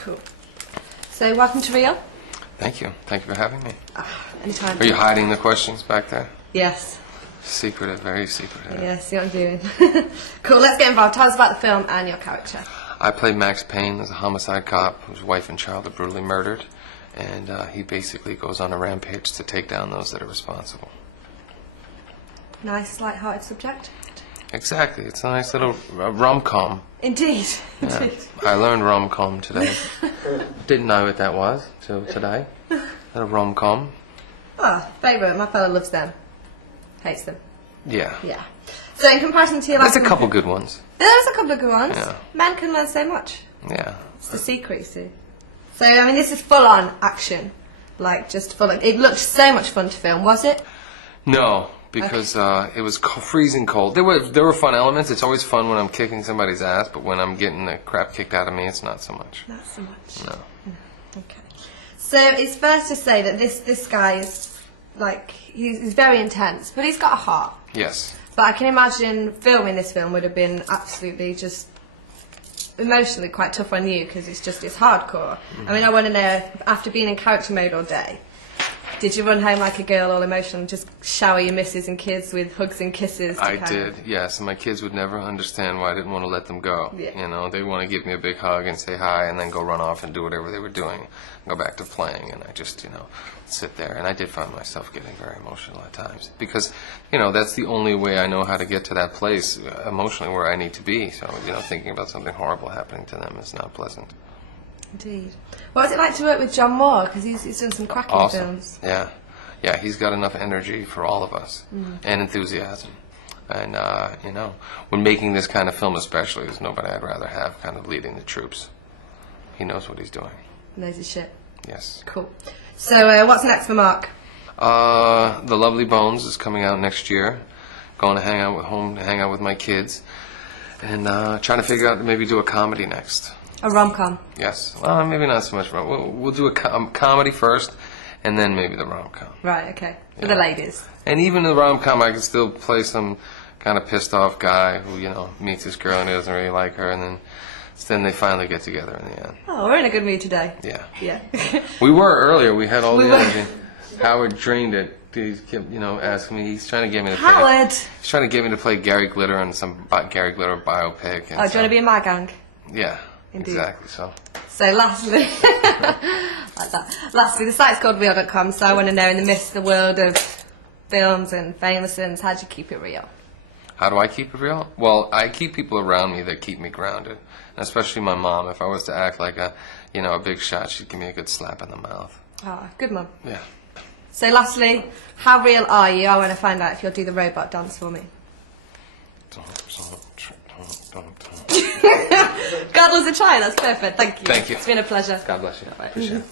Cool. So, welcome to Rio. Thank you. Thank you for having me. Anytime. Are you hiding the questions back there? Yes. Secretive, very secretive. Yeah, see what I'm doing. Cool, let's get involved. Tell us about the film and your character. I played Max Payne as a homicide cop whose wife and child are brutally murdered, and he basically goes on a rampage to take down those that are responsible. Nice, light-hearted subject. Exactly. It's a nice little rom-com. Indeed. Yeah. Indeed. I learned rom-com today. Didn't know what that was till today. A rom-com. Oh, favourite. My fella loves them. Hates them. Yeah. Yeah. So in comparison to your last There's a couple good ones. There's a couple of good ones. Yeah. Men can learn so much. Yeah. It's the secret, you see. So, I mean, this is full-on action. Like, just full-on. It looked so much fun to film, was it? No, because it was freezing cold. There were fun elements. It's always fun when I'm kicking somebody's ass, but when I'm getting the crap kicked out of me, it's not so much. Not so much. No. Okay. So it's fair to say that this guy is, like, he's very intense, but he's got a heart. Yes. But I can imagine filming this film would have been absolutely just emotionally quite tough on you, because it's hardcore. I mean, I want to know, after being in character mode all day, did you run home like a girl all emotional and just shower your missus and kids with hugs and kisses? I did, yes. And my kids would never understand why I didn't want to let them go. Yeah. You know, they want to give me a big hug and say hi and then go run off and do whatever they were doing, go back to playing. And I just, sit there. And I did find myself getting very emotional at times because, that's the only way I know how to get to that place emotionally where I need to be. So, thinking about something horrible happening to them is not pleasant. Indeed. What was it like to work with John Moore? Because he's done some cracking Awesome. films. Yeah. Yeah, he's got enough energy for all of us and enthusiasm. And, when making this kind of film especially, there's nobody I'd rather have kind of leading the troops. He knows what he's doing. Knows his shit. Yes. Cool. So what's next for Mark? The Lovely Bones is coming out next year. Going to hang out with my kids. And trying to figure out maybe do a comedy next. A rom-com. Yes. Well, maybe not so much. We'll do a comedy first, and then maybe the rom-com. Right, okay. For the ladies. And even in the rom-com, I can still play some kind of pissed-off guy who, meets this girl and he doesn't really like her, and then they finally get together in the end. Oh, we're in a good mood today. Yeah. Yeah. We were earlier. We had all the energy. Howard drained it. He kept, asking me. He's trying to get me to play. Howard! He's trying to get me to play Gary Glitter on some Gary Glitter biopic. And Oh, do you want to be in my gang? Yeah. Indeed. Exactly. So lastly, like that. Lastly, the site's called real.com, so I want to know, in the midst of the world of films and famous, how do you keep it real? How do I keep it real? Well, I keep people around me that keep me grounded, and especially my mom. If I was to act like a big shot, she'd give me a good slap in the mouth. Oh, good mum. Yeah. So lastly, how real are you? I want to find out if you'll do the robot dance for me. God loves a try. That's perfect. Thank you. Thank you. It's been a pleasure. God bless you. I appreciate it.